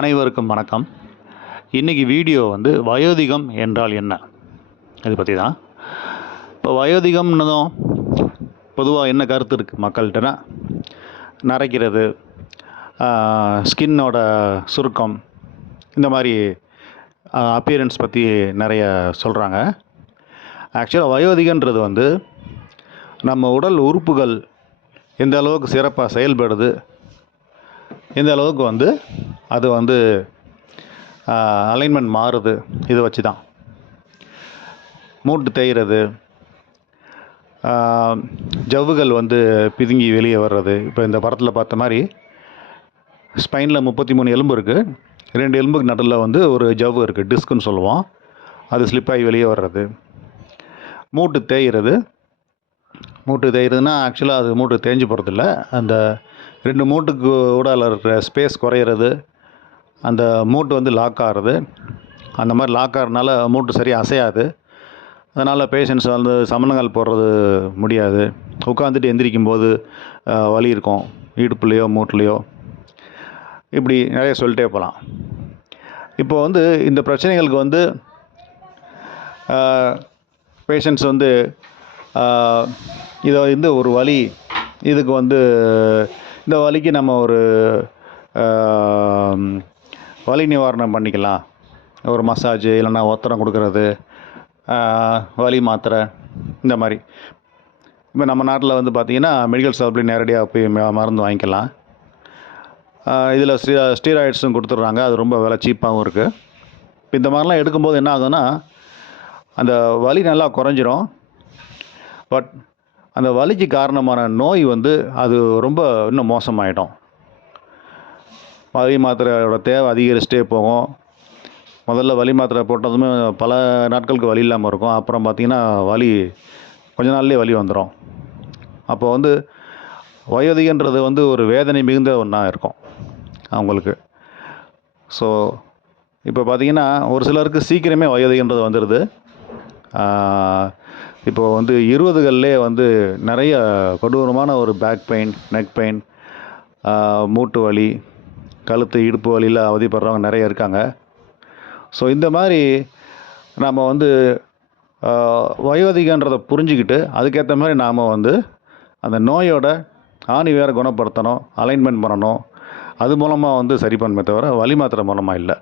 அனைவருக்கும் வணக்கம். இன்றைக்கி வீடியோ வந்து வயோதிகம் என்றால் என்ன இது பற்றி தான். இப்போ வயோதிகம்னதும் பொதுவாக என்ன கருத்து இருக்குது மக்கள்கிட்டனா, நரைக்கிறது, ஸ்கின்னோட சுருக்கம், இந்த மாதிரி அப்பியரன்ஸ் பற்றி நிறைய சொல்கிறாங்க. ஆக்சுவலாக வயோதிகன்றது வந்து நம்ம உடல் உறுப்புகள் எந்த அளவுக்கு சிறப்பாக செயல்படுது, எந்த அளவுக்கு வந்து அது வந்து அலைன்மெண்ட் மாறுது, இதை வச்சு தான். மூட்டு தேய்கிறது, ஜவ்வுகள் வந்து பிதுங்கி வெளியே வர்றது. இப்போ இந்த படத்தில் பார்த்த மாதிரி ஸ்பைனில் 33 எலும்பு இருக்குது. 2 எலும்புக்கு நடுவில் வந்து ஒரு ஜவ்வு இருக்குது, டிஸ்க்குன்னு சொல்லுவோம். அது ஸ்லிப்பாகி வெளியே வர்றது. மூட்டு தேய்கிறதுனா ஆக்சுவலாக அது மூட்டு தேஞ்சு போகிறதில்ல, அந்த 2 மூட்டுக்கு ஊடால இருக்கிற ஸ்பேஸ் குறையிறது, அந்த மூட்டு வந்து லாக் ஆகிறது. அந்த மாதிரி லாக் ஆகிறதுனால மூட்டு சரியாக அசையாது. அதனால் பேஷண்ட்ஸ் வந்து சமணங்கால் போடுறது முடியாது. உட்காந்துட்டு எந்திரிக்கும் போது வலி இருக்கும், இடுப்புலையோ மூட்டுலையோ. இப்படி நிறைய சொல்லிட்டே போகலாம். இப்போ வந்து இந்த பிரச்சனைகளுக்கு வந்து பேஷண்ட்ஸ் வந்து இதை வந்து ஒரு வலி, இதுக்கு வந்து இந்த வலிக்கு நம்ம ஒரு வலி நிவாரணம் பண்ணிக்கலாம், ஒரு மசாஜ் இல்லைன்னா ஒத்தடம் கொடுக்கறது, வலி மாத்திரை, இந்த மாதிரி. இப்போ நம்ம நாட்டில் வந்து பார்த்திங்கன்னா மெடிக்கல் ஷாப்லேயும் நேரடியாக போய் மருந்து வாங்கிக்கலாம். இதில் ஸ்டீராய்ட்ஸும் கொடுத்துட்றாங்க, அது ரொம்ப விலை சீப்பாகவும் இருக்குது. இப்போ இந்த மாதிரிலாம் எடுக்கும்போது என்ன ஆகுதுன்னா, அந்த வலி நல்லா குறைஞ்சிரும். பட் அந்த வலிக்கு காரணமான நோய் வந்து அது ரொம்ப இன்னும் மோசமாயிடும். வலி மாத்திரையோட தேவை அதிகரிச்சுட்டே போகும். முதல்ல வலி மாத்திரை போட்டதுமே பல நாட்களுக்கு வலி இல்லாமல் இருக்கும். அப்புறம் பார்த்திங்கன்னா வலி கொஞ்ச நாள்லேயே வலி வந்துடும். அப்போ வந்து வயோதிகன்றது வந்து ஒரு வேதனை மிகுந்த ஒன்றா இருக்கும் அவங்களுக்கு. ஸோ இப்போ பார்த்திங்கன்னா ஒரு சிலருக்கு சீக்கிரமே வயோதிகன்றது வந்துடுது. இப்போது வந்து 20கள்லேயே வந்து நிறைய கொடூரமான ஒரு பேக் பெயின், நெக் பெயின், மூட்டு வலி, கழுத்து இடுப்பு வலியில் அவதிப்படுறவங்க நிறைய இருக்காங்க. ஸோ இந்த மாதிரி நாம் வந்து வயோதிகன்றதை புரிஞ்சுக்கிட்டு அதுக்கேற்ற மாதிரி நாம் வந்து அந்த நோயோட வேறு குணப்படுத்தணும், அலைன்மெண்ட் பண்ணணும். அது மூலமாக வந்து சரி பண்ணமே தவிர வலி மாத்திரை மூலமாக இல்லை.